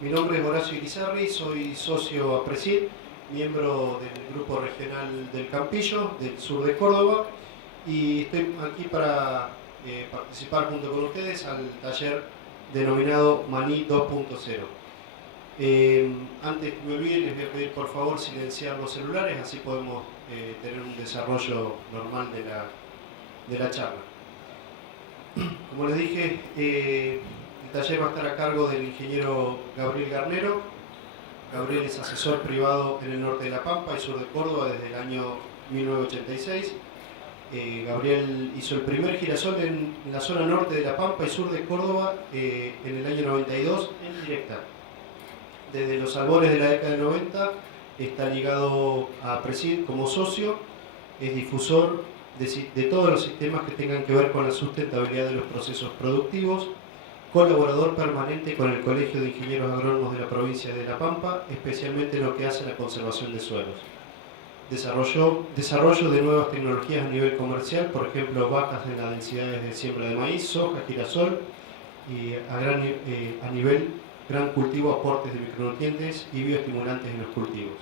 Mi nombre es Horacio Irizarry, soy socio APRESID, miembro del Grupo Regional del Campillo, del sur de Córdoba, y estoy aquí para participar junto con ustedes al taller denominado Maní 2.0. Antes que me olvide, les voy a pedir por favor silenciar los celulares, así podemos tener un desarrollo normal de la charla. Como les dije, el taller va a estar a cargo del ingeniero Gabriel Garnero. Gabriel es asesor privado en el norte de La Pampa y sur de Córdoba desde el año 1986. Gabriel hizo el primer girasol en la zona norte de La Pampa y sur de Córdoba en el año 92 en directa. Desde los albores de la década del 90 está ligado a Presid como socio, es difusor de todos los sistemas que tengan que ver con la sustentabilidad de los procesos productivos, colaborador permanente con el Colegio de Ingenieros Agrónomos de la provincia de La Pampa, especialmente en lo que hace a la conservación de suelos. Desarrollo de nuevas tecnologías a nivel comercial, por ejemplo, bajas en las densidades de siembra de maíz, soja, girasol, y a nivel gran cultivo, aportes de micronutrientes y bioestimulantes en los cultivos.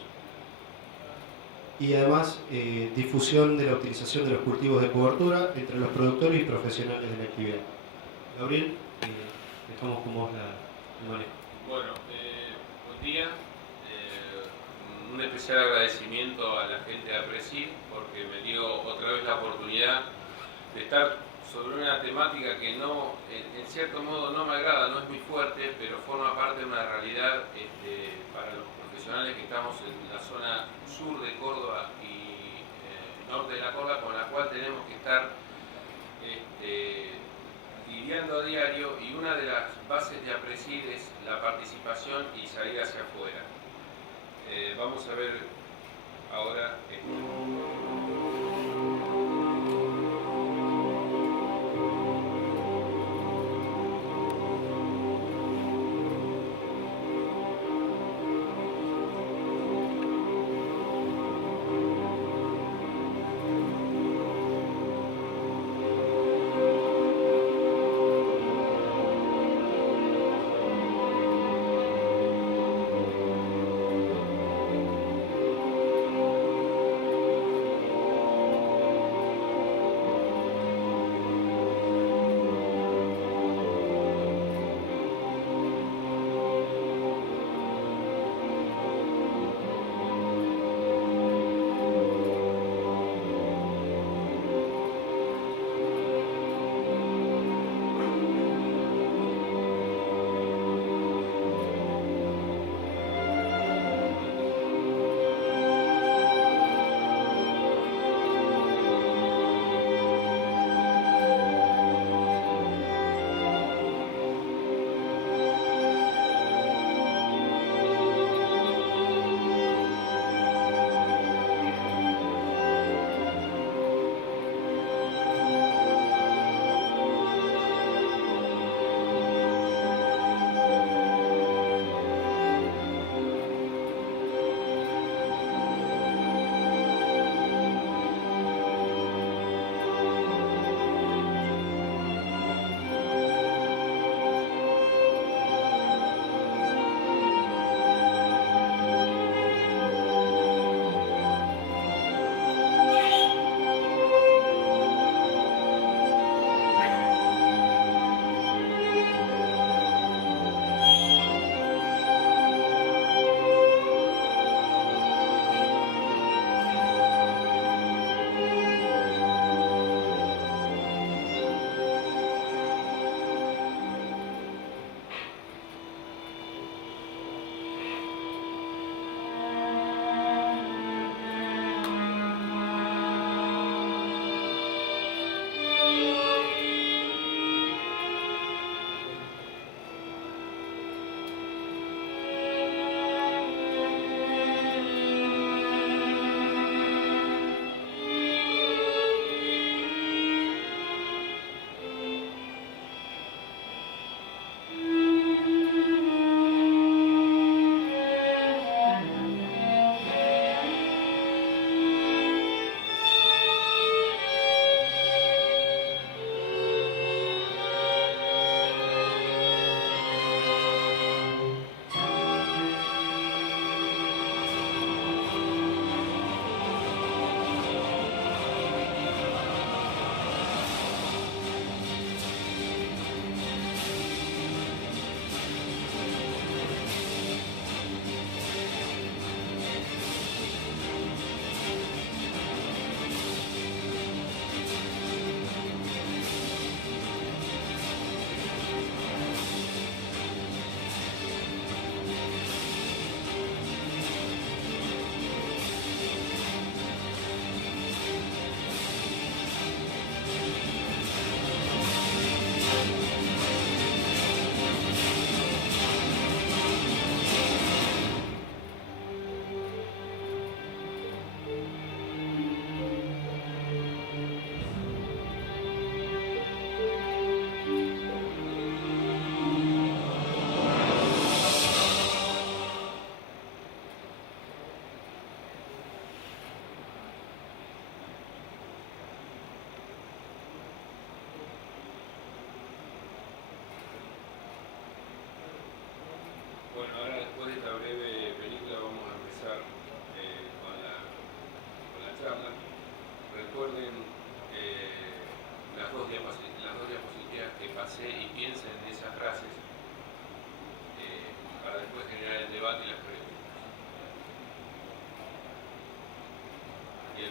Y además difusión de la utilización de los cultivos de cobertura entre los productores y profesionales de la actividad. Gabriel, dejamos con vos el manejo. Bueno, buen día. Un especial agradecimiento a la gente de APRESID porque me dio otra vez la oportunidad de estar sobre una temática que no, en cierto modo no me agrada, no es muy fuerte, pero forma parte de una realidad para los profesionales que estamos en la zona sur de Córdoba y norte de la Córdoba, con la cual tenemos que estar lidiando a diario, y una de las bases de APRESID es la participación y salir hacia afuera. Vamos a ver ahora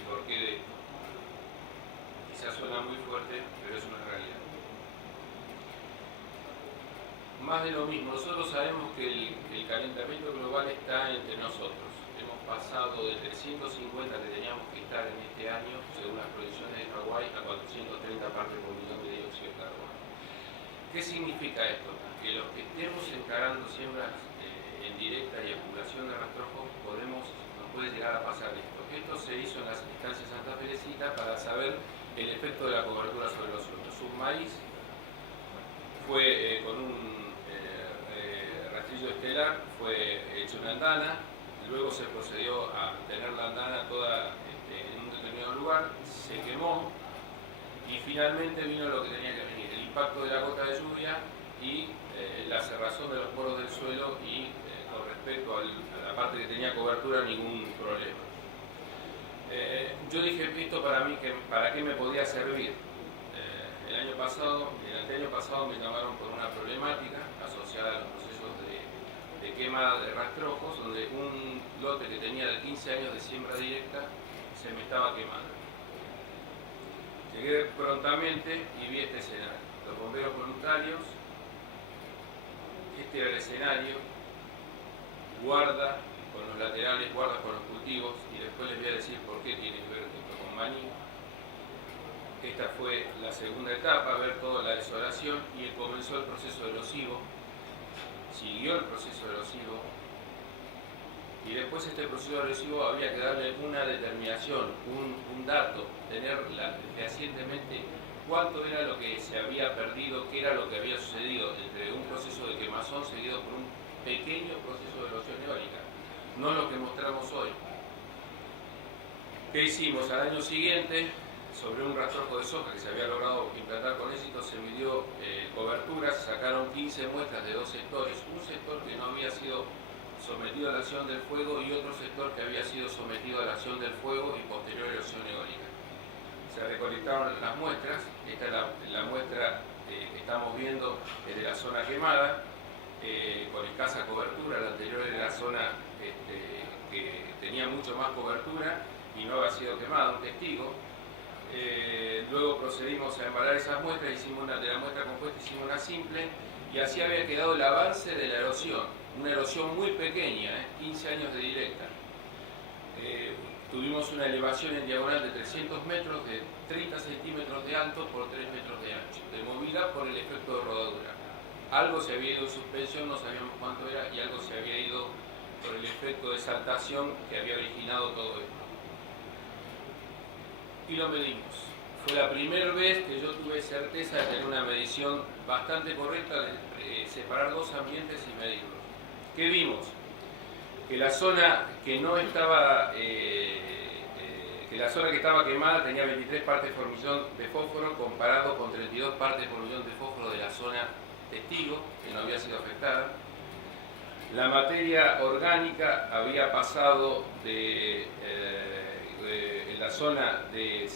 porqué de esto. Quizás suena muy fuerte, pero es una realidad. Más de lo mismo, nosotros sabemos que el calentamiento global está entre nosotros. Hemos pasado de 350 que teníamos que estar en este año, según las proyecciones de Hawái, a 430 partes por millón de dióxido de carbono. ¿Qué significa esto? Que los que estemos encarando siembras en directa y acumulación de rastrojos nos puede llegar a pasar esto. Esto se hizo en las instancias Santa Felicita para saber el efecto de la cobertura sobre los suelos. Un maíz fue con un rastrillo estelar, fue hecho una andana, luego se procedió a tener la andana toda en un determinado lugar, se quemó y finalmente vino lo que tenía que venir, el impacto de la gota de lluvia y la cerrazón de los poros del suelo y con respecto a la parte que tenía cobertura ningún problema. Yo dije, esto ¿para qué me podía servir? El año pasado me llamaron por una problemática asociada a los procesos de quema de rastrojos, donde un lote que tenía de 15 años de siembra directa se me estaba quemando. Llegué prontamente y vi este escenario. Los bomberos voluntarios, este era el escenario, guarda con los laterales, guarda con los cultivos, y después les voy a decir por qué tiene que ver esto con maní. Esta fue la segunda etapa, ver toda la desolación, y comenzó el proceso erosivo, siguió el proceso erosivo, y después este proceso erosivo había que darle una determinación, un dato, tener fehacientemente cuánto era lo que se había perdido, qué era lo que había sucedido entre un proceso de quemazón seguido por un pequeño proceso de erosión eólica, no lo que mostramos hoy. ¿Qué hicimos? Al año siguiente, sobre un rastrojo de soja que se había logrado implantar con éxito, se midió cobertura, se sacaron 15 muestras de dos sectores, un sector que no había sido sometido a la acción del fuego y otro sector que había sido sometido a la acción del fuego y posterior erosión eólica. Se recolectaron las muestras, esta es la muestra que estamos viendo de la zona quemada, con escasa cobertura, la anterior era la zona que tenía mucho más cobertura y no había sido quemada, un testigo. Luego procedimos a embalar esas muestras, de la muestra compuesta hicimos una simple, y así había quedado el avance de la erosión, una erosión muy pequeña, 15 años de directa. Tuvimos una elevación en diagonal de 300 metros, de 30 centímetros de alto por 3 metros de ancho, de movilidad por el efecto de rodadura. Algo se había ido en suspensión, no sabíamos cuánto era, y algo se había ido por el efecto de saltación que había originado todo esto. Y lo medimos. Fue la primera vez que yo tuve certeza de tener una medición bastante correcta, de separar dos ambientes y medirlos. ¿Qué vimos? Que la zona que no estaba, que la zona que estaba quemada tenía 23 partes por millón de fósforo comparado con 32 partes por millón de fósforo de la zona testigo, que no había sido afectada. La materia orgánica había pasado en la zona de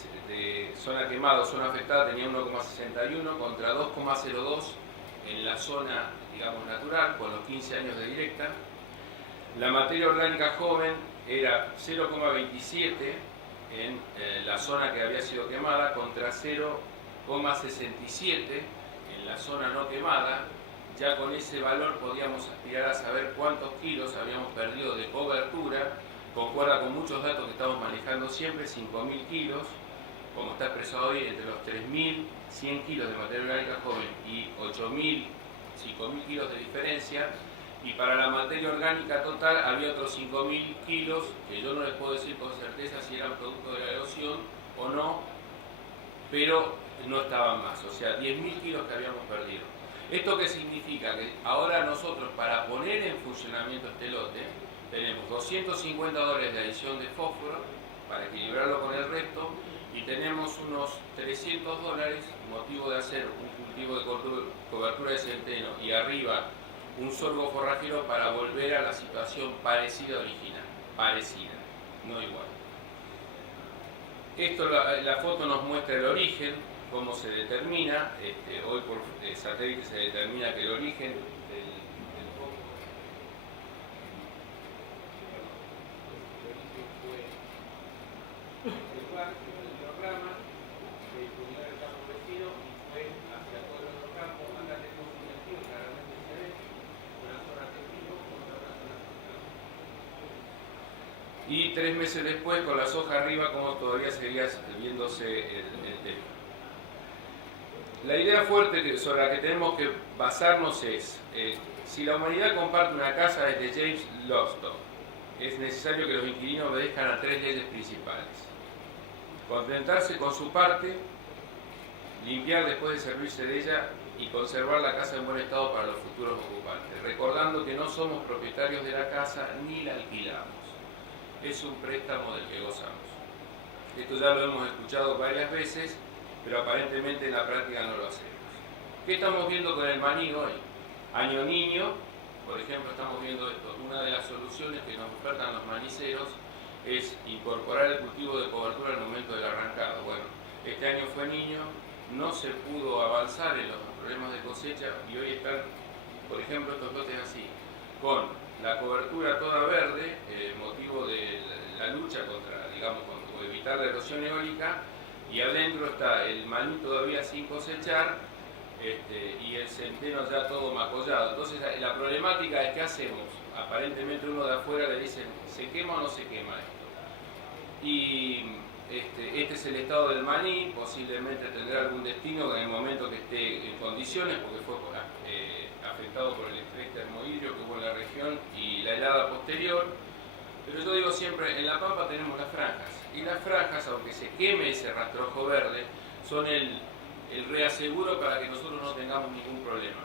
zona quemada o zona afectada tenía 1,61 contra 2,02 en la zona, digamos, natural, con los 15 años de directa. La materia orgánica joven era 0,27 en la zona que había sido quemada contra 0,67 en la zona no quemada. Ya con ese valor podíamos aspirar a saber cuántos kilos habíamos perdido de cobertura, concuerda con muchos datos que estamos manejando siempre, 5.000 kilos, como está expresado hoy, entre los 3.100 kilos de materia orgánica joven y 5.000 kilos de diferencia, y para la materia orgánica total había otros 5.000 kilos, que yo no les puedo decir con certeza si eran producto de la erosión o no, pero no estaban más, o sea, 10.000 kilos que habíamos perdido. ¿Esto qué significa? Que ahora nosotros, para poner en funcionamiento este lote, tenemos $250 de adición de fósforo para equilibrarlo con el resto, y tenemos unos $300, motivo de hacer un cultivo de cobertura de centeno y arriba un sorgo forrajero para volver a la situación parecida original, parecida, no igual. Esto, la foto nos muestra el origen, cómo se determina, hoy por satélite se determina que el origen del foco fue el diagrama del pulgar del campo vecino y fue hacia todo el otro campo. Acá tenemos un destino, claramente se ve, una zona testigo contra una zona central. Y 3 meses después, con la soja arriba, como todavía seguía viéndose el tema. La idea fuerte sobre la que tenemos que basarnos es, si la humanidad comparte una casa desde James Lovestock, es necesario que los inquilinos obedezcan a 3 leyes principales. Contentarse con su parte, limpiar después de servirse de ella y conservar la casa en buen estado para los futuros ocupantes, recordando que no somos propietarios de la casa ni la alquilamos. Es un préstamo del que gozamos. Esto ya lo hemos escuchado varias veces, pero aparentemente en la práctica no lo hacemos. ¿Qué estamos viendo con el maní hoy? Año niño, por ejemplo, estamos viendo esto. Una de las soluciones que nos ofertan los maniceros es incorporar el cultivo de cobertura al momento del arrancado. Bueno, este año fue niño, no se pudo avanzar en los problemas de cosecha y hoy están, por ejemplo, estos lotes así, con la cobertura toda verde, motivo de la lucha contra, digamos, contra evitar la erosión eólica, y adentro está el maní todavía sin cosechar y el centeno ya todo macollado. Entonces la problemática es: ¿qué hacemos? Aparentemente uno de afuera le dicen, ¿se quema o no se quema esto? Y este es el estado del maní, posiblemente tendrá algún destino en el momento que esté en condiciones, porque fue afectado por el estrés termohídrico que hubo en la región y la helada posterior. Pero yo digo siempre, en La Pampa tenemos las franjas, y las franjas, aunque se queme ese rastrojo verde, son el reaseguro para que nosotros no tengamos ningún problema.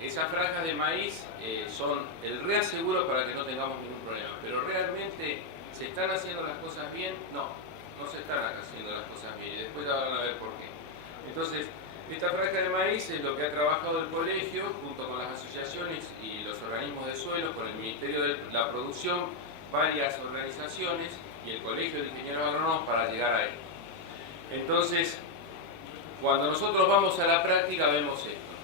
Esas franjas de maíz son el reaseguro para que no tengamos ningún problema. Pero realmente, ¿se están haciendo las cosas bien? No, no se están haciendo las cosas bien, y después ya van a ver por qué. Entonces, esta franja de maíz es lo que ha trabajado el colegio junto con las asociaciones y los organismos de suelo, con el Ministerio de la Producción, varias organizaciones y el Colegio de Ingenieros Agrónomos para llegar a esto. Entonces, cuando nosotros vamos a la práctica vemos esto: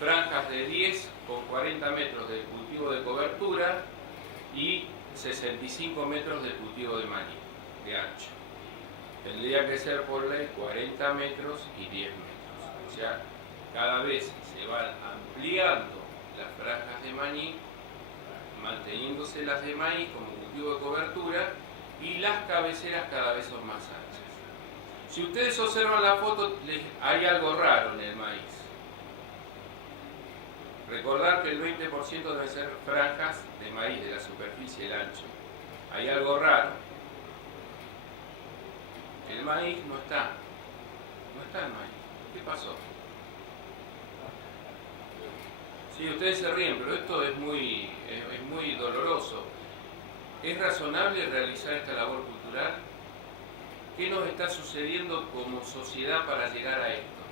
franjas de 10 con 40 metros de cultivo de cobertura y 65 metros de cultivo de maní, de ancho. Tendría que ser por ley 40 metros y 10 metros. O sea, cada vez se van ampliando las franjas de maní, manteniéndose las de maíz como cultivo de cobertura, y las cabeceras cada vez son más anchas. Si ustedes observan la foto, hay algo raro en el maíz. Recordar que el 20% deben ser franjas de maíz de la superficie, el ancho. Hay algo raro. El maíz no está. No está el maíz. ¿Qué pasó? Sí, ustedes se ríen, pero esto es muy doloroso. ¿Es razonable realizar esta labor cultural? ¿Qué nos está sucediendo como sociedad para llegar a esto?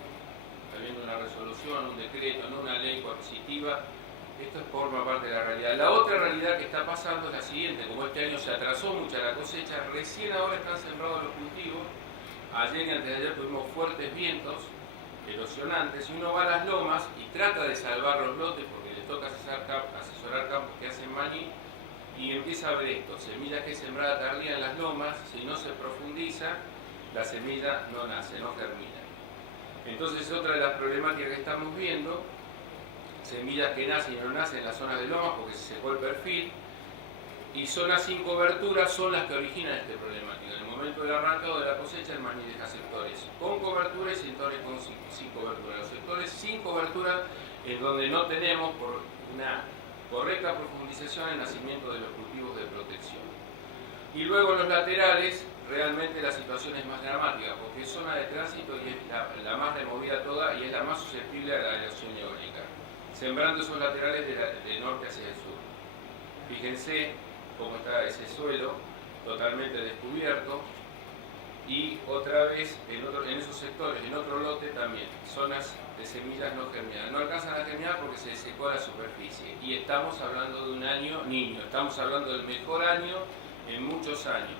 Está viendo una resolución, un decreto, no una ley coercitiva. Esto forma parte de la realidad. La otra realidad que está pasando es la siguiente: como este año se atrasó mucho la cosecha, recién ahora están sembrados los cultivos. Ayer y antes de ayer tuvimos fuertes vientos erosionantes, y uno va a las lomas y trata de salvar los lotes porque le toca asesorar campos que hacen maní, y empieza a ver esto: semilla que es sembrada tardía en las lomas, si no se profundiza, la semilla no nace, no germina. Entonces, otra de las problemáticas que estamos viendo: semillas que nacen y no nacen en las zonas de lomas porque se secó el perfil, y zonas sin cobertura son las que originan este problemática. En el momento del arrancado de la cosecha, el maní deja sectores con cobertura y sectores sin cobertura. Los sectores sin cobertura es donde no tenemos, por una correcta profundización, el nacimiento de los cultivos de protección. Y luego en los laterales, realmente la situación es más dramática, porque es zona de tránsito y es la más removida toda y es la más susceptible a la erosión eólica, sembrando esos laterales de norte hacia el sur. Fíjense cómo está ese suelo totalmente descubierto, y otra vez en esos sectores, en otro lote también, zonas de semillas no germinadas. No alcanzan a germinar porque se secó la superficie, y estamos hablando de un año niño, estamos hablando del mejor año en muchos años.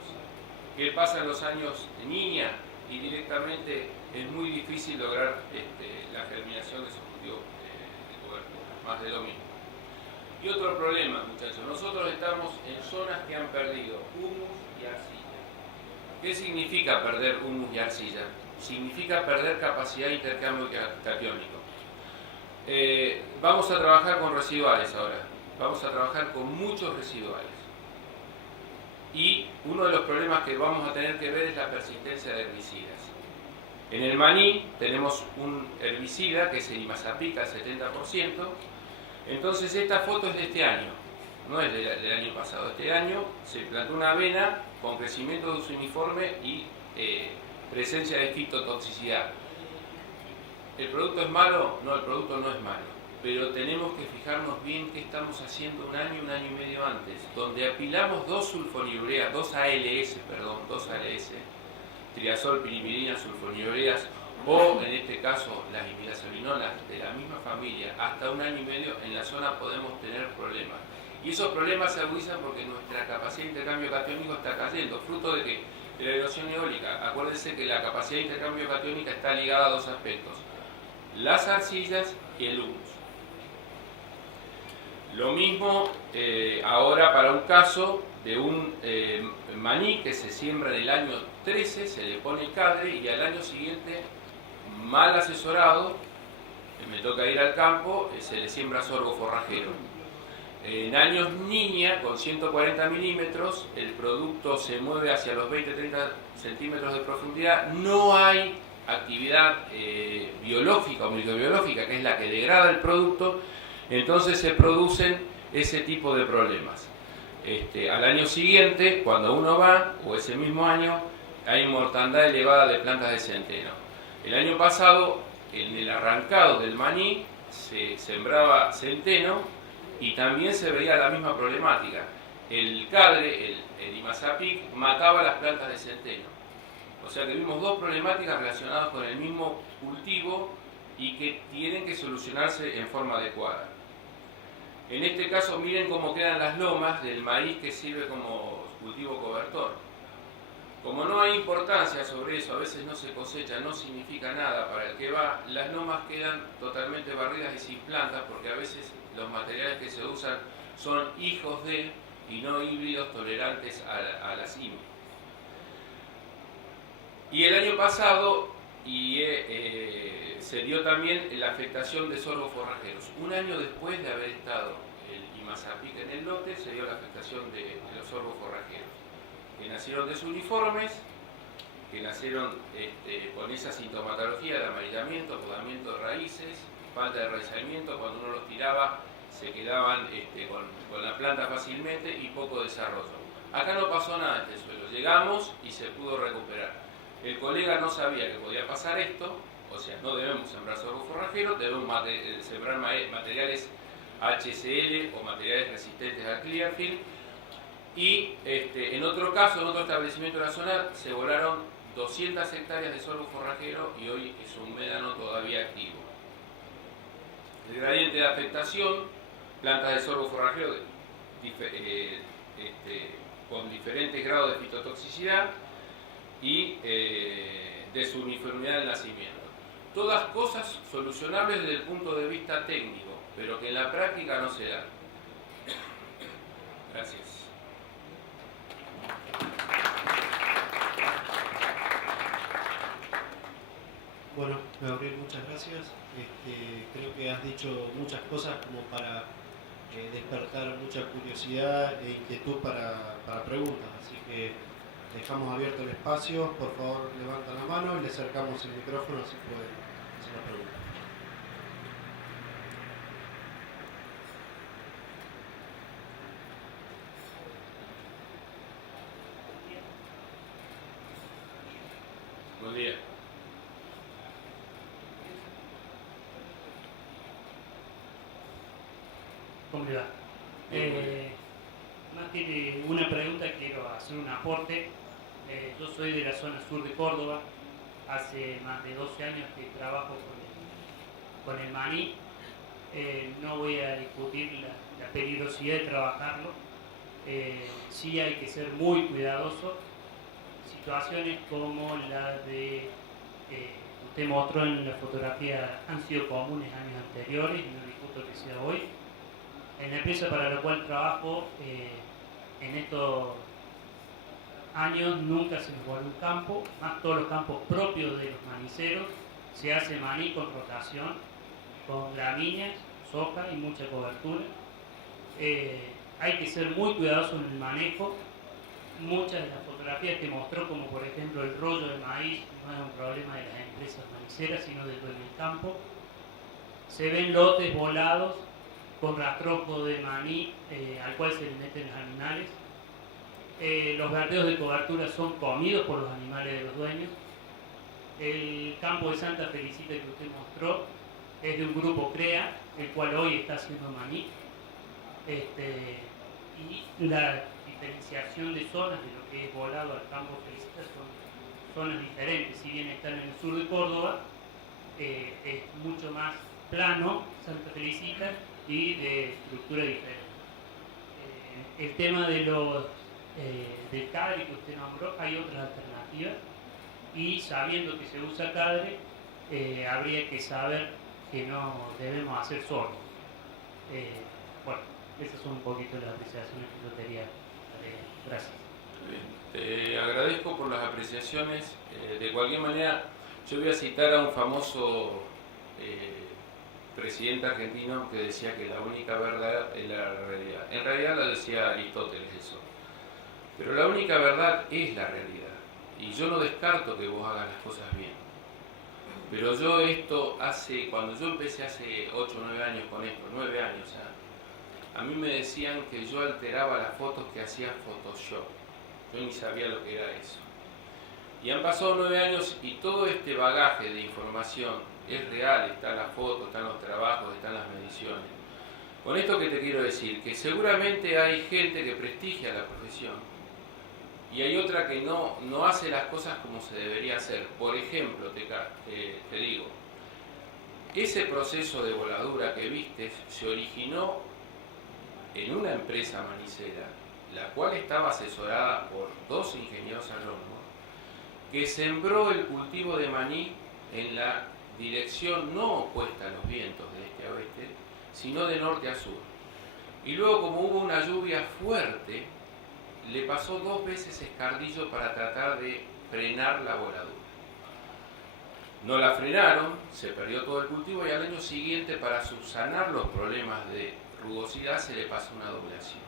¿Qué pasa en los años de niña? Y directamente es muy difícil lograr la germinación de esos cultivos de cobertura, más de lo mismo. Y otro problema, muchachos: nosotros estamos en zonas que han perdido humus y arcilla. ¿Qué significa perder humus y arcilla? Significa perder capacidad de intercambio catiónico. Vamos a trabajar con residuales ahora. Vamos a trabajar con muchos residuales. Y uno de los problemas que vamos a tener que ver es la persistencia de herbicidas. En el maní tenemos un herbicida que es el Imazapic al 70%. Entonces esta foto es de este año, no es del año pasado. Este año se plantó una avena con crecimiento uniforme y presencia de fitotoxicidad. ¿El producto es malo? No, el producto no es malo. Pero tenemos que fijarnos bien qué estamos haciendo un año y medio antes, donde apilamos dos sulfonilureas, dos ALS, triazol, pirimidina, sulfonilureas, o en este caso las imidazolinolas de la misma familia, hasta un año y medio en la zona podemos tener problemas. Y esos problemas se agudizan porque nuestra capacidad de intercambio catiónico está cayendo, fruto de que de la erosión eólica. Acuérdense que la capacidad de intercambio catiónica está ligada a dos aspectos: las arcillas y el humus. Lo mismo ahora para un caso de un maní que se siembra en el año 13, se le pone cadre y al año siguiente, mal asesorado, me toca ir al campo, se le siembra sorgo forrajero. En años niña, con 140 milímetros, el producto se mueve hacia los 20-30 centímetros de profundidad. No hay actividad biológica o microbiológica, que es la que degrada el producto, entonces se producen ese tipo de problemas. Al año siguiente, cuando uno va, o ese mismo año, hay mortandad elevada de plantas de centeno. El año pasado, en el arrancado del maní, se sembraba centeno y también se veía la misma problemática. El cadre, el Imazapic, mataba las plantas de centeno. O sea que vimos dos problemáticas relacionadas con el mismo cultivo y que tienen que solucionarse en forma adecuada. En este caso, miren cómo quedan las lomas del maíz que sirve como cultivo cobertor. Como no hay importancia sobre eso, a veces no se cosecha, no significa nada para el que va, las lomas quedan totalmente barridas y sin plantas, porque a veces los materiales que se usan son hijos de y no híbridos tolerantes a la CIMI. Y el año pasado se dio también la afectación de sorgos forrajeros. Un año después de haber estado el Imazapic en el lote, se dio la afectación de los sorgos forrajeros, que nacieron desuniformes, que nacieron con esa sintomatología de amarillamiento, podamiento de raíces, falta de raizamiento. Cuando uno los tiraba se quedaban con la planta fácilmente y poco desarrollo. Acá no pasó nada en este suelo, llegamos y se pudo recuperar. El colega no sabía que podía pasar esto, o sea, no debemos sembrar sorgo forrajero, debemos sembrar materiales HCl o materiales resistentes al Clearfield. Y en otro caso, en otro establecimiento de la zona, se volaron 200 hectáreas de sorgo forrajero y hoy es un médano todavía activo. El gradiente de afectación, plantas de sorgo forrajero con diferentes grados de fitotoxicidad y de su uniformidad del nacimiento. Todas cosas solucionables desde el punto de vista técnico, pero que en la práctica no se dan. Gracias. Bueno, Gabriel, muchas gracias. Creo que has dicho muchas cosas como para despertar mucha curiosidad e inquietud para preguntas, así que dejamos abierto el espacio. Por favor, levantan la mano y le acercamos el micrófono así pueden hacer la pregunta. Buen día. ¿Cómo le va? Más que una pregunta, quiero hacer un aporte. Yo soy de la zona sur de Córdoba. Hace más de 12 años que trabajo con el maní. No voy a discutir la peligrosidad de trabajarlo. Sí hay que ser muy cuidadoso. Situaciones como la de usted mostró en la fotografía han sido comunes años anteriores y no discuto que sea hoy. En la empresa para la cual trabajo, en estos años nunca se nos volvió un campo, más todos los campos propios de los maniceros, se hace maní con rotación, con gramíneas, soja y mucha cobertura. Hay que ser muy cuidadoso en el manejo. Muchas de las fotografías que mostró, como por ejemplo el rollo de maíz, no es un problema de las empresas maniceras, sino del dueño del campo. Se ven lotes volados con rastrojo de maní al cual se le meten los animales. Los verdeos de cobertura son comidos por los animales de los dueños. El campo de Santa Felicita que usted mostró es de un grupo CREA, el cual hoy está haciendo maní. Y la diferenciación de zonas de lo que es volado al campo Felicita son zonas diferentes. Si bien están en el sur de Córdoba, es mucho más plano Santa Felicita y de estructura diferente. El tema de del cadre que usted nombró, hay otras alternativas, y sabiendo que se usa cadre, habría que saber que no debemos hacer sorgo. Bueno, esas son un poquito las apreciaciones que yo quería agregar. Gracias. Bien, te agradezco por las apreciaciones. De cualquier manera, yo voy a citar a un famoso presidente argentino que decía que la única verdad es la realidad. En realidad lo decía Aristóteles eso. Pero la única verdad es la realidad. Y yo no descarto que vos hagas las cosas bien. Pero yo cuando yo empecé hace 8 o 9 años con esto, 9 años ya, a mí me decían que yo alteraba las fotos que hacía Photoshop. Yo ni sabía lo que era eso. Y han pasado 9 años y todo este bagaje de información es real, está la foto, están los trabajos, están las mediciones. Con esto que te quiero decir, que seguramente hay gente que prestigia la profesión y hay otra que no hace las cosas como se debería hacer. Por ejemplo, te digo, ese proceso de voladura que viste se originó en una empresa manicera, la cual estaba asesorada por 2 ingenieros agrónomos, que sembró el cultivo de maní en la dirección no opuesta a los vientos de este a oeste, sino de norte a sur. Y luego, como hubo una lluvia fuerte, le pasó 2 veces escardillo para tratar de frenar la voladura. No la frenaron, se perdió todo el cultivo y al año siguiente, para subsanar los problemas de rugosidad, se le pasó una doblación.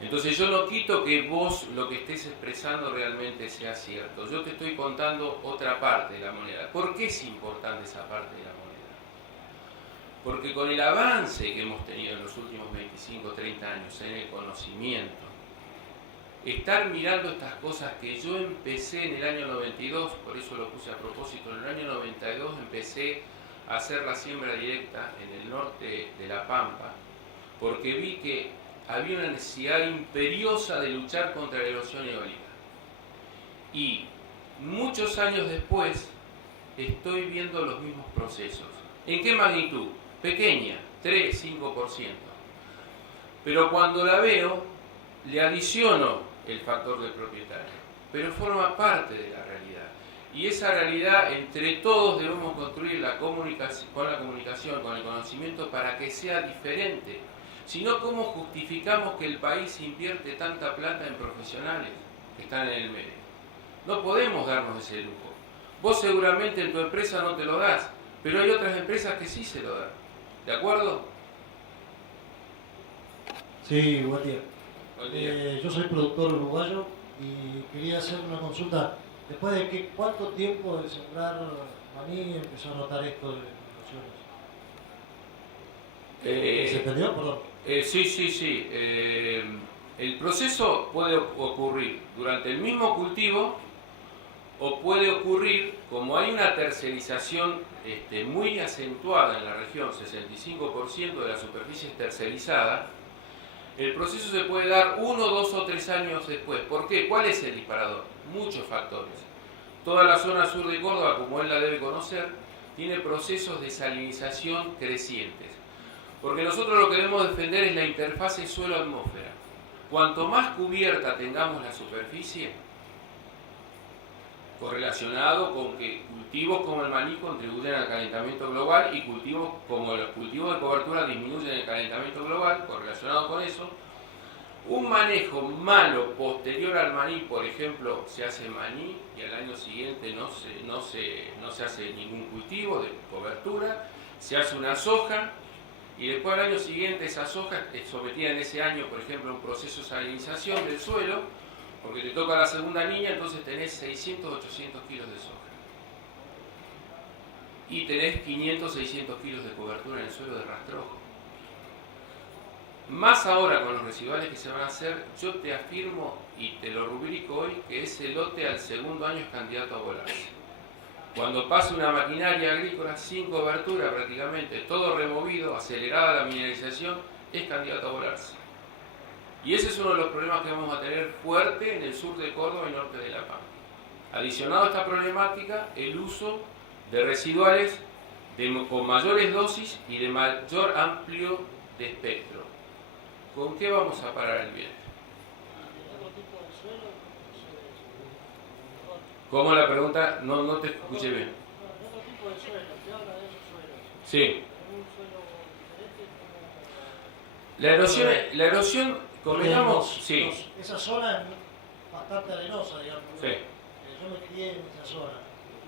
Entonces yo no quito que vos lo que estés expresando realmente sea cierto. Yo te estoy contando otra parte de la moneda. ¿Por qué es importante esa parte de la moneda? Porque con el avance que hemos tenido en los últimos 25 o 30 años en el conocimiento, estar mirando estas cosas que yo empecé en el año 92, por eso lo puse a propósito, en el año 92 empecé a hacer la siembra directa en el norte de La Pampa, porque vi que había una necesidad imperiosa de luchar contra la erosión eólica. Y muchos años después estoy viendo los mismos procesos. ¿En qué magnitud? Pequeña, 3-5%. Pero cuando la veo, le adiciono el factor del propietario. Pero forma parte de la realidad. Y esa realidad, entre todos debemos construir con la comunicación, con el conocimiento, para que sea diferente. Si no, ¿cómo justificamos que el país invierte tanta plata en profesionales que están en el medio? No podemos darnos ese lujo. Vos seguramente en tu empresa no te lo das, pero hay otras empresas que sí se lo dan. ¿De acuerdo? Sí, buen día. Buen día. Yo soy productor uruguayo y quería hacer una consulta. Después de ¿cuánto tiempo de sembrar maní empezó a notar esto de erosiones? ¿Se entendió? Perdón. Sí. El proceso puede ocurrir durante el mismo cultivo o puede ocurrir, como hay una tercerización muy acentuada en la región, 65% de la superficie es tercerizada, el proceso se puede dar 1, 2 o 3 años después. ¿Por qué? ¿Cuál es el disparador? Muchos factores. Toda la zona sur de Córdoba, como él la debe conocer, tiene procesos de salinización crecientes. Porque nosotros lo que debemos defender es la interfase suelo-atmósfera. Cuanto más cubierta tengamos la superficie, correlacionado con que cultivos como el maní contribuyen al calentamiento global y cultivos como los cultivos de cobertura disminuyen el calentamiento global, correlacionado con eso, Un manejo malo posterior al maní, por ejemplo, se hace maní y al año siguiente no se hace ningún cultivo de cobertura, se hace una soja y después al año siguiente esa soja es sometida en ese año, por ejemplo, a un proceso de salinización del suelo, porque te toca la segunda niña, entonces tenés 600, 800 kilos de soja. Y tenés 500, 600 kilos de cobertura en el suelo de rastrojo. Más ahora con los residuales que se van a hacer, yo te afirmo y te lo rubrico hoy que ese lote al segundo año es candidato a volarse. Cuando pase una maquinaria agrícola sin cobertura prácticamente, todo removido, acelerada la mineralización, es candidato a volarse. Y ese es uno de los problemas que vamos a tener fuerte en el sur de Córdoba y norte de La Pampa. Adicionado a esta problemática, el uso de residuales con mayores dosis y de mayor amplio de espectro. ¿Con qué vamos a parar el viento? ¿Cómo la pregunta? No te escuché bien. ¿Otro tipo de suelo? ¿Qué habla de esos suelos? Sí. ¿Un suelo diferente? La erosión, convengamos, sí. Esa zona es bastante arenosa, digamos. Sí. Yo me crié en esa zona,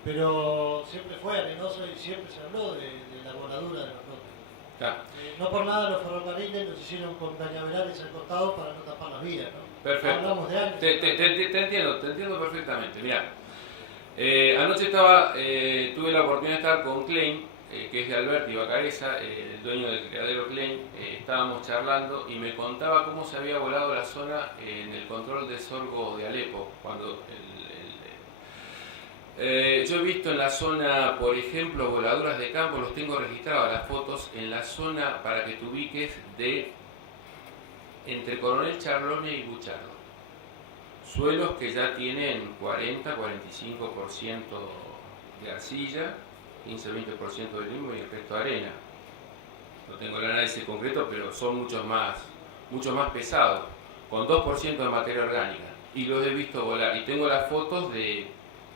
pero siempre fue arenosa y siempre se habló de la voladura de los lotes. Claro. No por nada los ferrocarriles los hicieron con cañaverales al costado para no tapar las vías, ¿no? Perfecto. Hablamos de años. Te entiendo perfectamente. Mirá, anoche tuve la oportunidad de estar con Klein, que es de Alberti Bacareza, el dueño del criadero Klein. Estábamos charlando y me contaba cómo se había volado la zona en el control de sorgo de Alepo. Yo he visto en la zona, por ejemplo, voladuras de campo, los tengo registradas las fotos, en la zona, para que te ubiques, de entre Coronel Charlone y Buchardo. Suelos que ya tienen 40-45% de arcilla, 15-20% de limbo y el resto de arena. No tengo el análisis concreto, pero son mucho más pesados, con 2% de materia orgánica. Y los he visto volar. Y tengo las fotos de,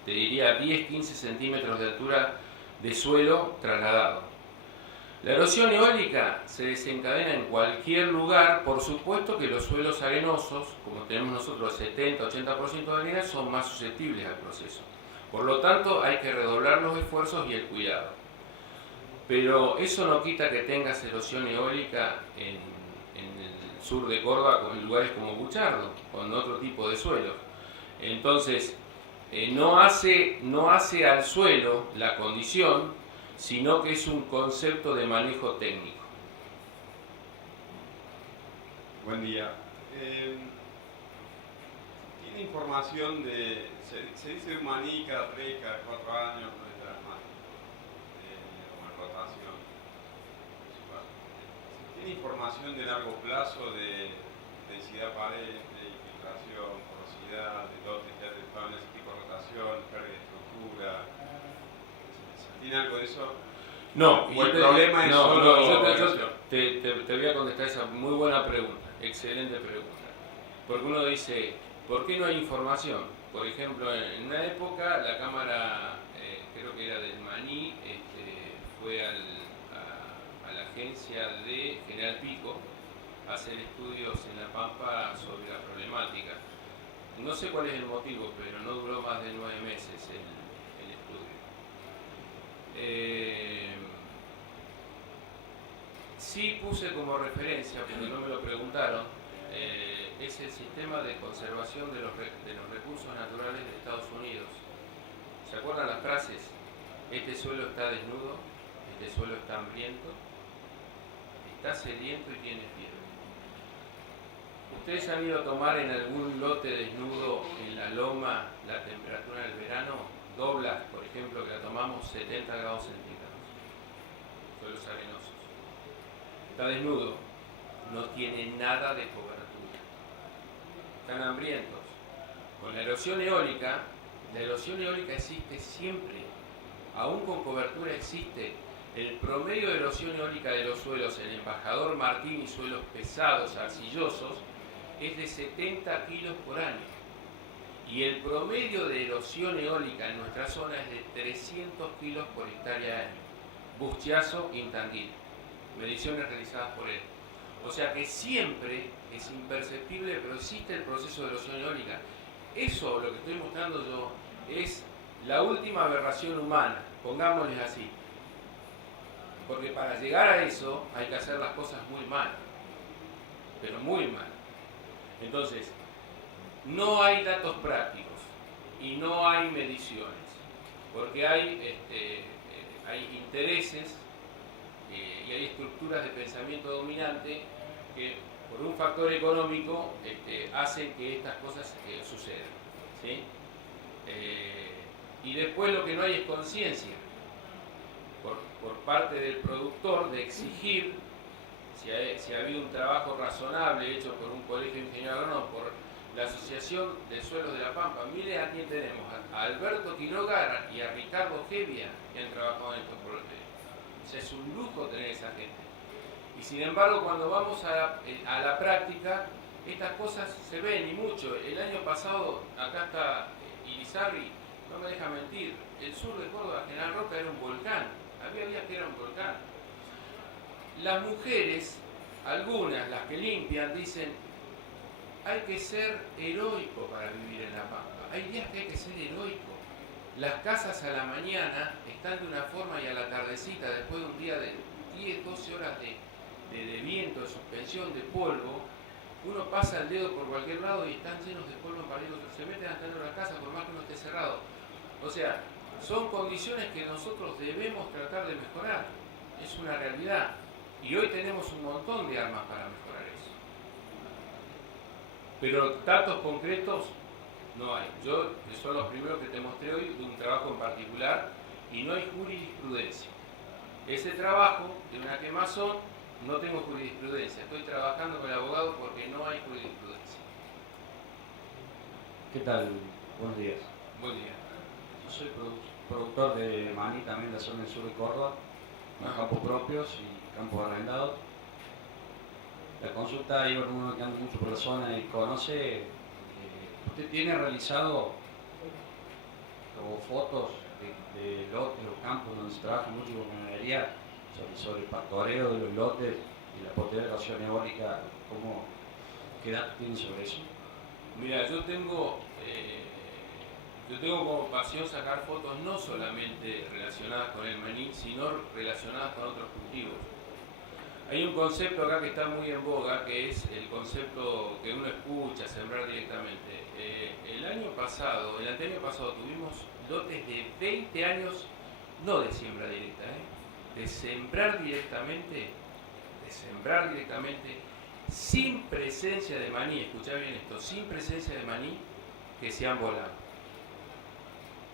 te diría, 10-15 centímetros de altura de suelo trasladado. La erosión eólica se desencadena en cualquier lugar, por supuesto que los suelos arenosos, como tenemos nosotros 70-80% de arena, son más susceptibles al proceso. Por lo tanto, hay que redoblar los esfuerzos y el cuidado. Pero eso no quita que tengas erosión eólica en el sur de Córdoba, en lugares como Buchardo, con otro tipo de suelos. Entonces, no hace al suelo la condición, sino que es un concepto de manejo técnico. Buen día. ¿Tiene información de, se dice un maní cada 3, cada 4 años, no es más, como en rotación? ¿Tiene información de largo plazo de densidad pared, de infiltración, porosidad, de lotes que han ese tipo de rotación, pérdida de estructura? ¿Tiene algo de eso? No, o el problema es solo... yo te voy a contestar esa muy buena pregunta, excelente pregunta. Porque uno dice, ¿por qué no hay información? Por ejemplo, en una época la Cámara, creo que era del Maní, fue a la agencia de General Pico a hacer estudios en La Pampa sobre la problemática. No sé cuál es el motivo, pero no duró más de 9 meses el estudio. Sí puse como referencia, porque no me lo preguntaron, es el sistema de conservación de los recursos naturales de Estados Unidos. ¿Se acuerdan las frases? Este suelo está desnudo, este suelo está hambriento, está sediento y tiene fiebre. ¿Ustedes han ido a tomar en algún lote desnudo en la loma la temperatura del verano? Doblas, por ejemplo, que la tomamos 70 grados centígrados. Suelos arenosos. Está desnudo, no tiene nada de cobertura. Están hambrientos. Con la erosión eólica existe siempre. Aún con cobertura existe. El promedio de erosión eólica de los suelos en Embajador Martín y suelos pesados, arcillosos, es de 70 kilos por año. Y el promedio de erosión eólica en nuestra zona es de 300 kilos por hectárea año. Bustiazo Intandil. Mediciones realizadas por él. O sea que siempre es imperceptible, pero existe el proceso de erosión eólica. Eso, lo que estoy mostrando yo, es la última aberración humana, pongámosles así. Porque para llegar a eso hay que hacer las cosas muy mal, pero muy mal. Entonces, no hay datos prácticos y no hay mediciones, porque hay intereses y hay estructuras de pensamiento dominante que por un factor económico hacen que estas cosas sucedan, ¿sí? Y después lo que no hay es conciencia por parte del productor de exigir, si ha habido un trabajo razonable hecho por un colegio de ingenieros agrónomos, por la Asociación de Suelos de La Pampa. Mire a quién tenemos, a Alberto Quiroga y a Ricardo Hevia, que han trabajado en estos proyectos. O sea, es un lujo tener esa gente. Y sin embargo, cuando vamos a la práctica, estas cosas se ven y mucho. El año pasado, acá está Irizarry, no me deja mentir, el sur de Córdoba, General Roca, era un volcán. Había días que era un volcán. Las mujeres, algunas, las que limpian, dicen, hay que ser heroico para vivir en La Pampa. Hay días que hay que ser heroico. Las casas a la mañana están de una forma y a la tardecita, después de un día de 10, 12 horas de viento, de suspensión, de polvo, uno pasa el dedo por cualquier lado y están llenos de polvo marino, se meten hasta dentro de la casa por más que uno esté cerrado. O sea, son condiciones que nosotros debemos tratar de mejorar. Es una realidad. Y hoy tenemos un montón de armas para mejorar eso. Pero datos concretos no hay. Yo son los primeros que te mostré hoy de un trabajo en particular y no hay jurisprudencia. Ese trabajo de una quemazón no tengo jurisprudencia. Estoy trabajando con el abogado porque no hay jurisprudencia. ¿Qué tal? Buenos días. Buen día. Yo soy productor de maní también de la zona del sur de Córdoba, con campos propios y campos arrendados. La consulta, ahí uno que anda mucho por la zona y conoce, ¿usted tiene realizado fotos de lotes o campos donde se trabaja mucho con ganadería sobre el pastoreo de los lotes y la posibilidad de erosión eólica? ¿Qué datos tiene sobre eso? Mira, yo tengo como pasión sacar fotos no solamente relacionadas con el maní, sino relacionadas con otros cultivos. Hay un concepto acá que está muy en boga, que es el concepto que uno escucha, sembrar directamente. El anteaño pasado tuvimos lotes de 20 años, no de siembra directa, de sembrar directamente, sin presencia de maní, escuchá bien esto, sin presencia de maní, que se han volado.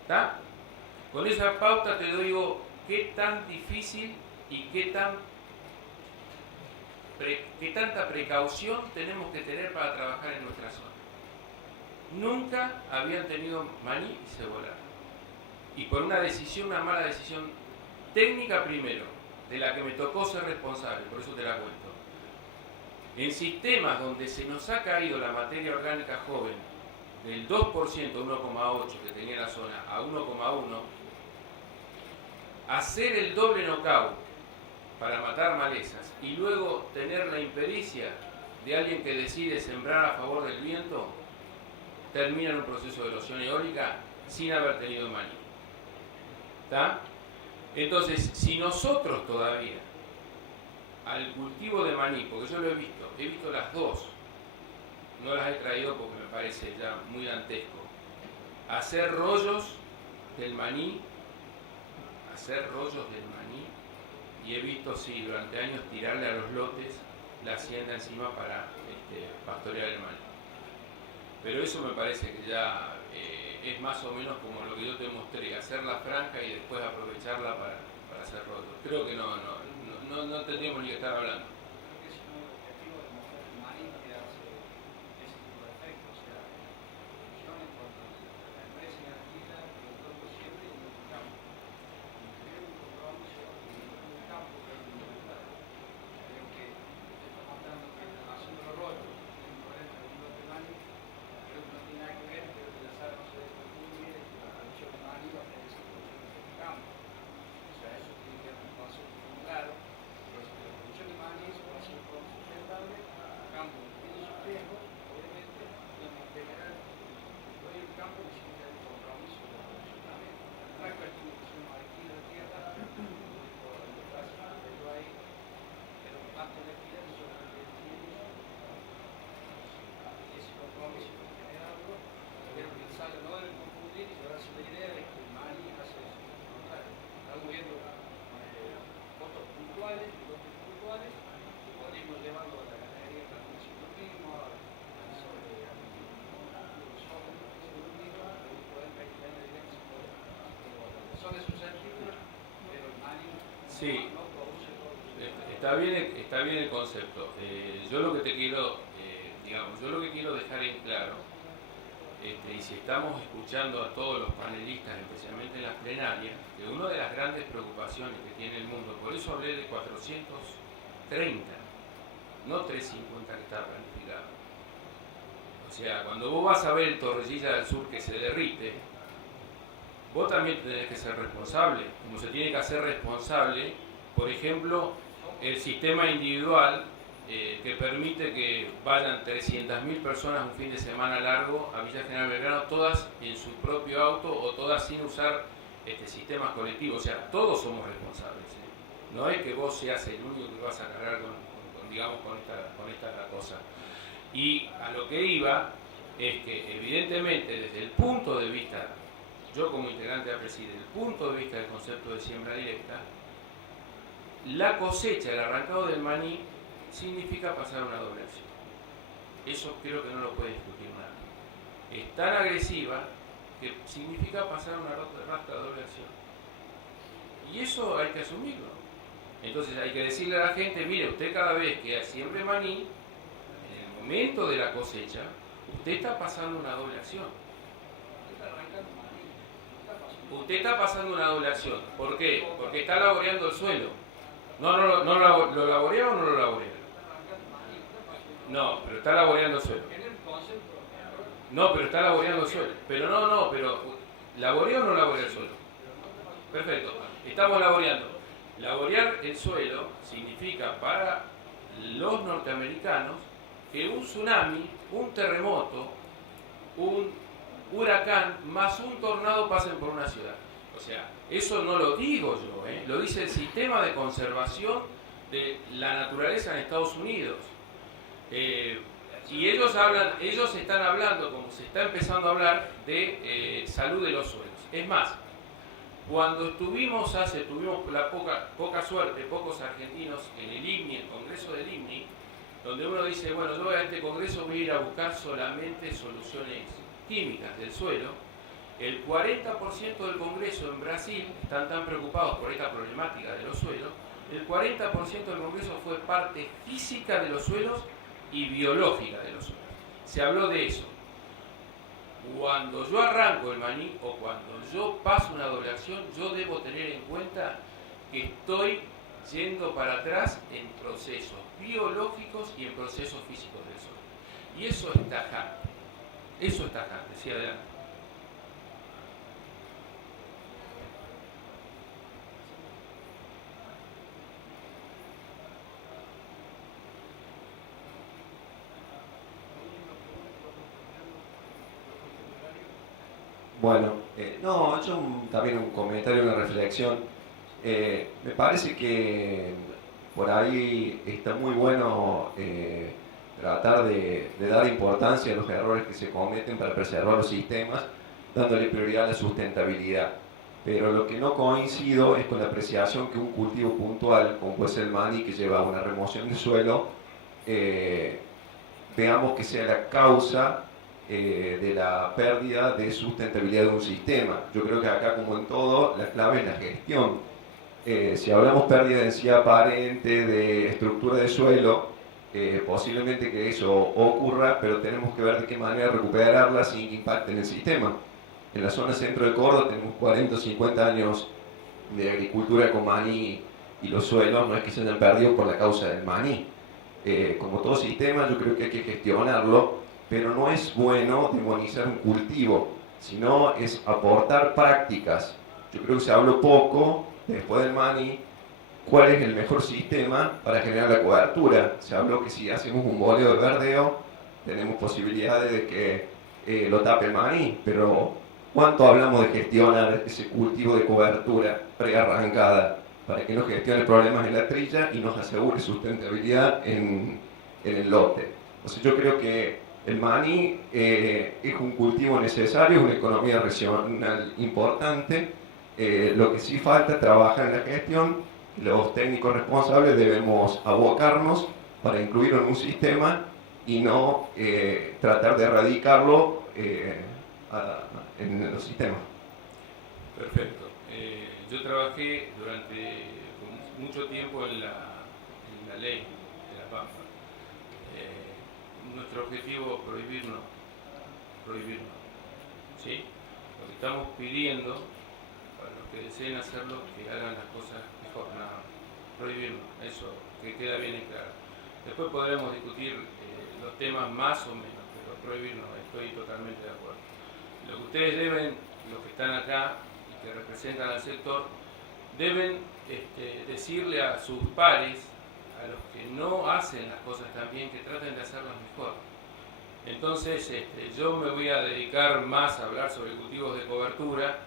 ¿Está? Con esa pauta te digo qué tan difícil y qué tanta precaución tenemos que tener para trabajar en nuestra zona. Nunca habían tenido maní y se volaron. Y por una mala decisión técnica primero, de la que me tocó ser responsable, por eso te la cuento. En sistemas donde se nos ha caído la materia orgánica joven del 2%, 1,8 que tenía la zona, a 1,1, hacer el doble knockout para matar malezas y luego tener la impericia de alguien que decide sembrar a favor del viento, termina en un proceso de erosión eólica sin haber tenido maní. ¿Está? Entonces, si nosotros todavía al cultivo de maní, porque yo lo he visto las dos, no las he traído porque me parece ya muy dantesco, hacer rollos del maní, y he visto, sí, durante años tirarle a los lotes la hacienda encima para pastorear el maní. Pero eso me parece que ya es más o menos como lo que yo te mostré, hacer la franja y después aprovecharla para hacer rollos. Creo que no tendríamos ni que estar hablando. zonas susceptibles, pero el maní Sí. no produce todo eso. Está bien el concepto. Yo lo que te quiero, yo lo que quiero dejar en claro, y si estamos escuchando a todos los panelistas, especialmente en las plenarias, que una de las grandes preocupaciones que tiene el mundo, por eso hablé de 430, no 350 que está planificado. O sea, cuando vos vas a ver el Torrecilla del Sur que se derrite, vos también tenés que ser responsable, como se tiene que hacer responsable, por ejemplo, el sistema individual que permite que vayan 300.000 personas un fin de semana largo a Villa General Belgrano, todas en su propio auto o todas sin usar sistemas colectivos. O sea, todos somos responsables. No es que vos seas el único que vas a cargar con esta cosa. Y a lo que iba es que evidentemente desde el punto de vista, yo como integrante de APRESID, desde el punto de vista del concepto de siembra directa, la cosecha, el arrancado del maní, significa pasar una doble acción. Eso creo que no lo puede discutir nadie. Es tan agresiva que significa pasar una rastra doble acción. Y eso hay que asumirlo. Entonces hay que decirle a la gente, mire, usted cada vez que siembre maní, en el momento de la cosecha, usted está pasando una doble acción. Usted está pasando una doble acción. ¿Por qué? Porque está laboreando el suelo. ¿Lo laborea o no lo laborea? No, pero está laboreando el suelo. No, pero está laboreando el suelo. Pero ¿laborea o no laborea el suelo? Perfecto. Estamos laboreando. Laborear el suelo significa para los norteamericanos que un tsunami, un terremoto, un huracán más un tornado pasen por una ciudad. O sea, eso no lo digo yo, lo dice el sistema de conservación de la naturaleza en Estados Unidos. Y ellos están hablando, como se está empezando a hablar, de salud de los suelos. Es más, cuando tuvimos la poca suerte, pocos argentinos en el INMI, el Congreso del INMI, donde uno dice, bueno, yo a este Congreso voy a ir a buscar solamente soluciones químicas del suelo, el 40% del Congreso en Brasil están tan preocupados por esta problemática de los suelos, el 40% del Congreso fue parte física de los suelos y biológica de los suelos. Se habló de eso. Cuando yo arranco el maní o cuando yo paso una doble acción, yo debo tener en cuenta que estoy yendo para atrás en procesos biológicos y en procesos físicos del suelo. Y eso es tajante. Eso es tajante. Sí, adelante. Bueno, también un comentario, una reflexión. Me parece que por ahí está muy bueno tratar de dar importancia a los errores que se cometen para preservar los sistemas, dándole prioridad a la sustentabilidad. Pero lo que no coincido es con la apreciación que un cultivo puntual, como puede ser el maní, que lleva una remoción del suelo, veamos que sea la causa de la pérdida de sustentabilidad de un sistema. Yo creo que acá, como en todo, la clave es la gestión. Si hablamos pérdida de densidad aparente, de estructura de suelo, posiblemente que eso ocurra, pero tenemos que ver de qué manera recuperarla sin que impacte en el sistema. En la zona centro de Córdoba tenemos 40 o 50 años de agricultura con maní y los suelos no es que se hayan perdido por la causa del maní. Como todo sistema, yo creo que hay que gestionarlo, pero no es bueno demonizar un cultivo, sino es aportar prácticas. Yo creo que se habló poco, después del maní, cuál es el mejor sistema para generar la cobertura. Se habló que si hacemos un boleo de verdeo, tenemos posibilidades de que lo tape el maní, pero ¿cuánto hablamos de gestionar ese cultivo de cobertura prearrancada para que no gestione problemas en la trilla y nos asegure sustentabilidad en el lote? O sea, yo creo que el maní es un cultivo necesario, es una economía regional importante. Lo que sí falta es trabajar en la gestión. Los técnicos responsables debemos abocarnos para incluirlo en un sistema y no tratar de erradicarlo en los sistemas. Perfecto. Yo trabajé durante mucho tiempo en la ley de La Pampa. Nuestro objetivo es prohibirnos, ¿sí? Lo que estamos pidiendo para los que deseen hacerlo, que hagan las cosas mejor, nada, prohibirnos, eso, que queda bien en claro. Después podremos discutir los temas más o menos, pero prohibirnos, estoy totalmente de acuerdo. Lo que ustedes deben, los que están acá y que representan al sector, deben decirle a sus pares, a los que no hacen las cosas tan bien, que traten de hacerlas mejor. Entonces yo me voy a dedicar más a hablar sobre cultivos de cobertura,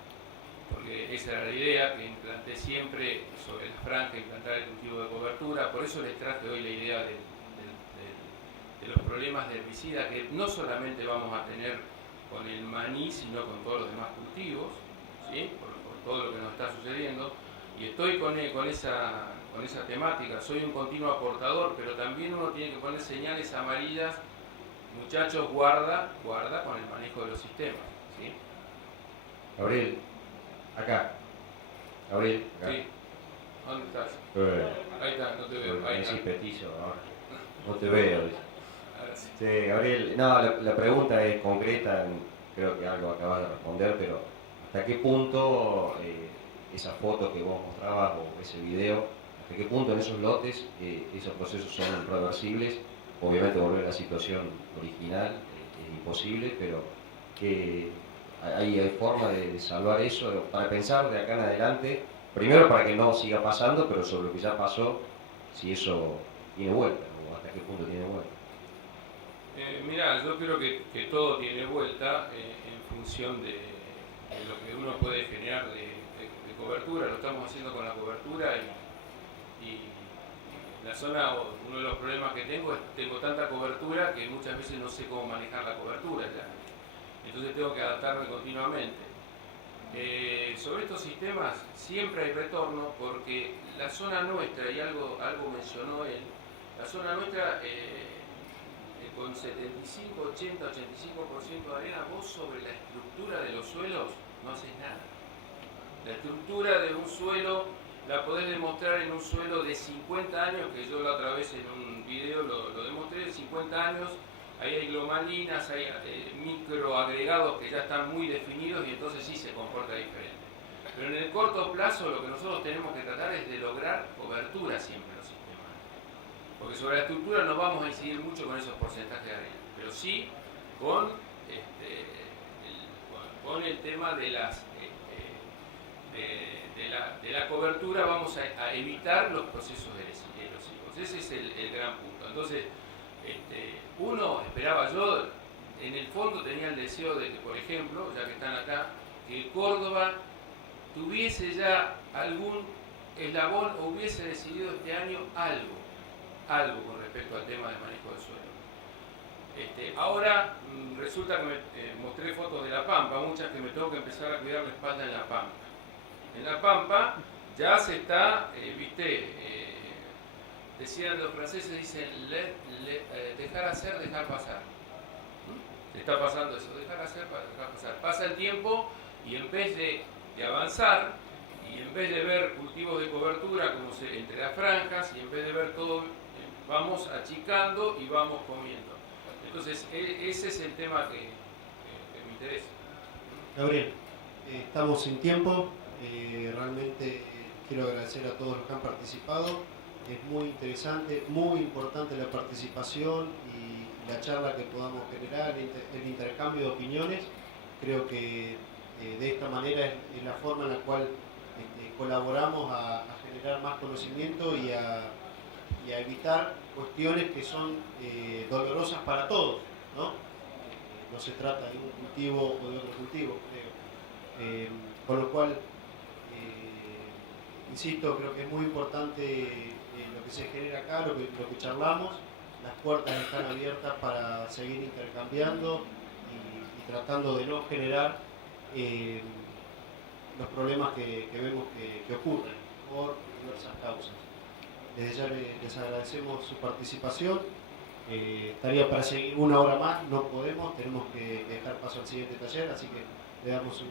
porque esa era la idea que implanté siempre sobre la franja, implantar el cultivo de cobertura. Por eso les traje hoy la idea de los problemas de herbicida que no solamente vamos a tener con el maní, sino con todos los demás cultivos, ¿sí? por todo lo que nos está sucediendo. Y estoy con esa temática, soy un continuo aportador, pero también uno tiene que poner señales amarillas. Muchachos, guarda con el manejo de los sistemas, ¿sí? Gabriel, acá. Gabriel, acá. Sí. ¿Dónde estás? Ahí está, no te veo. Ahí está. Petizo ahora. No te veo. Ahora sí. Sí, Gabriel, no, la pregunta es concreta, creo que algo acabas de responder, pero ¿hasta qué punto esa foto que vos mostrabas o ese video, hasta qué punto en esos lotes esos procesos son reversibles? Obviamente volver a la situación original es imposible, pero que hay forma de salvar eso, para pensar de acá en adelante, primero para que no siga pasando, pero sobre lo que ya pasó, si eso tiene vuelta, o hasta qué punto tiene vuelta. Mirá, yo creo que todo tiene vuelta en función de lo que uno puede generar de cobertura. Lo estamos haciendo con la cobertura y la zona, uno de los problemas que tengo es que tengo tanta cobertura que muchas veces no sé cómo manejar la cobertura ya. Entonces tengo que adaptarme continuamente. Sobre estos sistemas siempre hay retorno porque la zona nuestra, y algo mencionó él, la zona nuestra con 75, 80, 85% de arena, vos sobre la estructura de los suelos no haces nada. La estructura de un suelo la podés demostrar en un suelo de 50 años, que yo la otra vez en un video lo demostré, de 50 años, ahí hay glomalinas, hay microagregados que ya están muy definidos y entonces sí se comporta diferente. Pero en el corto plazo lo que nosotros tenemos que tratar es de lograr cobertura siempre en los sistemas. Porque sobre la estructura no vamos a incidir mucho con esos porcentajes de arena, pero sí con el tema de las de la cobertura vamos a evitar los procesos erosivos. Ese es el gran punto. Entonces, uno esperaba, yo en el fondo tenía el deseo de que, por ejemplo, ya que están acá, que Córdoba tuviese ya algún eslabón o hubiese decidido este año algo con respecto al tema del manejo del suelo. Ahora resulta que me mostré fotos de La Pampa, muchas que me tengo que empezar a cuidar la espalda en La Pampa. En La Pampa ya se está, decían los franceses, dicen dejar hacer, dejar pasar. Se está pasando eso, dejar hacer para dejar pasar. Pasa el tiempo y en vez de avanzar, y en vez de ver cultivos de cobertura como entre las franjas, y en vez de ver todo, vamos achicando y vamos comiendo. Entonces, ese es el tema que me interesa. Gabriel, estamos sin tiempo. Realmente quiero agradecer a todos los que han participado. Es muy interesante, muy importante la participación y la charla que podamos generar, el intercambio de opiniones. Creo que de esta manera es la forma en la cual colaboramos a generar más conocimiento y a evitar cuestiones que son dolorosas para todos, ¿no? No se trata de un cultivo o de otro cultivo, creo. Con lo cual, insisto, creo que es muy importante lo que se genera acá, lo que charlamos. Las puertas están abiertas para seguir intercambiando y tratando de no generar los problemas que vemos que ocurren por diversas causas. Desde ya les agradecemos su participación. Estaría para seguir una hora más, no podemos, tenemos que dejar paso al siguiente taller, así que le damos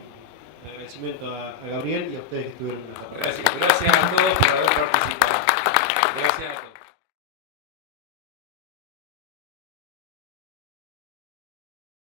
agradecimiento a Gabriel y a ustedes que estuvieron en la Gracias a todos por haber participado.